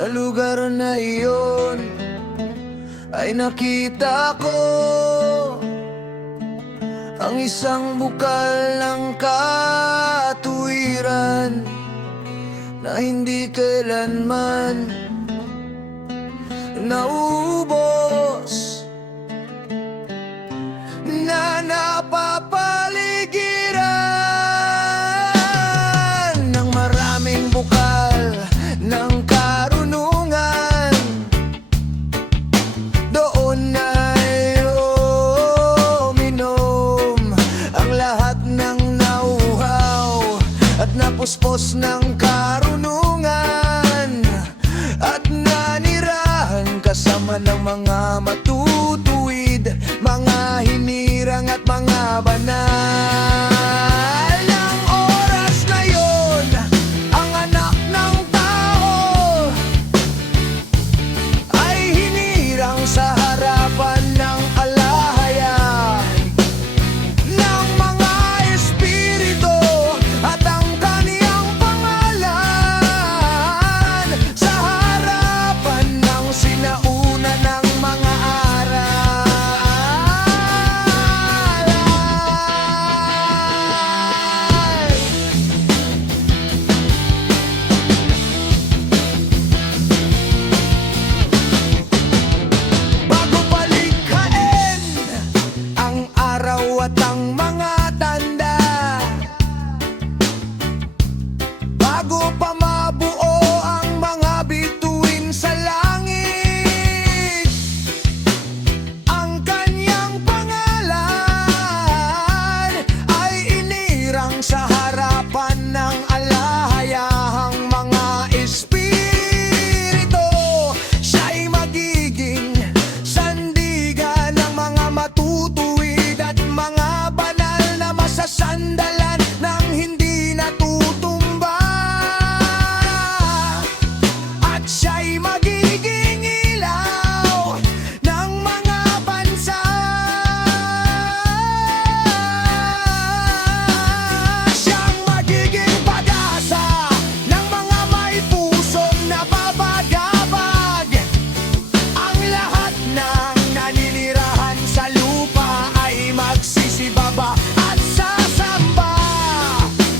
Sa lugar na iyon ay nakita ko ang isang bukal ng katuwiran na hindi kailanman naubos, na napapaligiran ng maraming bukal ng karunungan. Doon ay uminom ang lahat ng nauhaw at napuspos ng karunungan, at nanirahan kasama ng mga matutuwid, mga hinirang at mga banal. Ng oras na yon, ang anak ng tao ay hinirang sa harapan ng alahayan ng mga espiritu at ang kaniyang pangalan sa harapan ng sinauna ng mga aral. Bago palikhain ang araw at ang mga tanda, bago pa mabuo ang mga bituin sa langit, ang kanyang pangalan ay inirang sa harapan ng alahayahang mga espiritu. Siya'y magiging sandigan ng mga matutuwid at mga banal na masasandalan ng hindi natutumba. At siya'y magiging ilaw ng mga bansa. Siyang magiging pag-asa ng mga may pusong napapagabag. Ang lahat ng naninirahan sa lupa ay magsisibaba at sasamba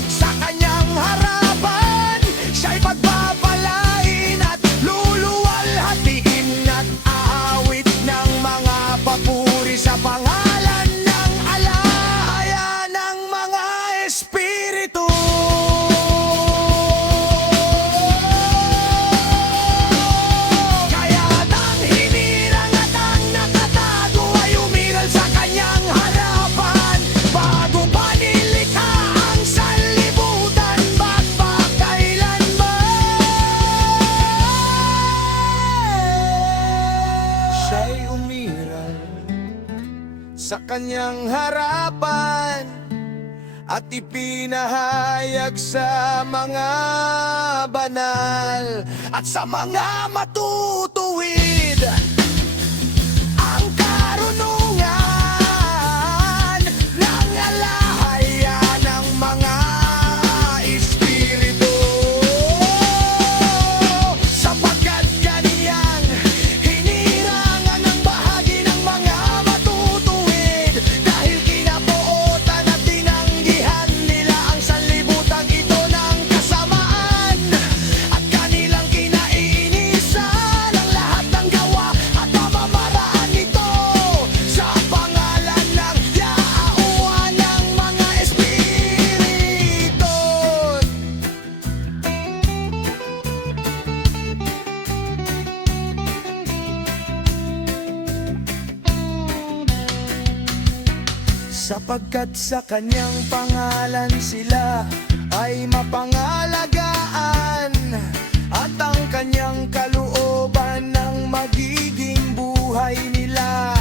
sa kanyang harapan. Siya'y pagpapalain at luluwalhatiin at aawit ng mga papuri sa pangalan ng alahayan ng mga espiritu. Kaya't ang hinirang at ang nakatago ay umiral sa kanyang harapan bago pa nilikha ang sanlibutan magpakailanman. Siya'y umiral sa kanyang harapan at ipinahayag sa mga banal at sa mga matutuwid ang karunungan ng alahayan ng mga espiritu. Sapagkat ganiyang hinirangan ang bahagi ng mga matutuwid, dahil kinabuotan at tinanggihan nila ang sanlibutan ito ng kasamaan, at kanilang kinaiinisan ang lahat ng gawa at pamamaraan nito sa pangalan ng Yahweh ng mga espiritu. Sapagkat sa kanyang pangalan sila ay mapangalagaan, at ang kanyang kalooban ng magiging buhay nila.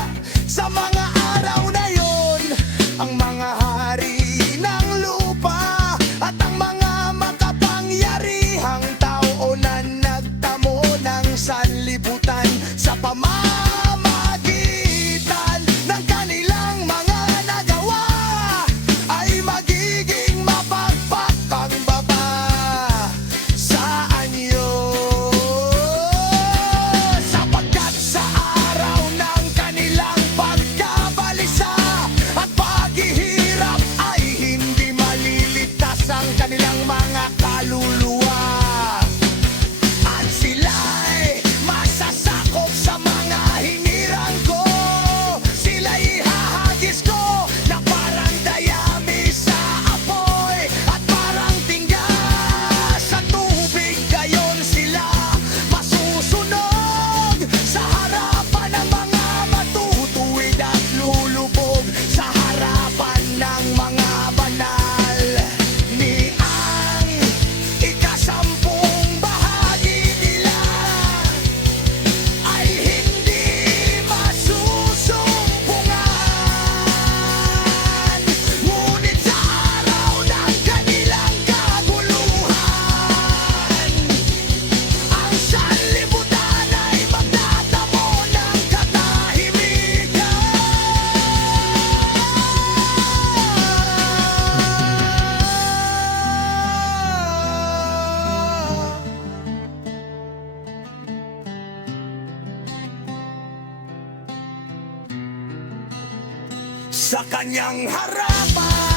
Sa mga araw na yon, ang mga hari ng lupa at ang mga makapangyarihang tao na nagtamo ng sanlibutan sa pamamagitan ng kanilang mga nagawa ay magiging mapagpakang baba sa anyo. sa kanyang harapan.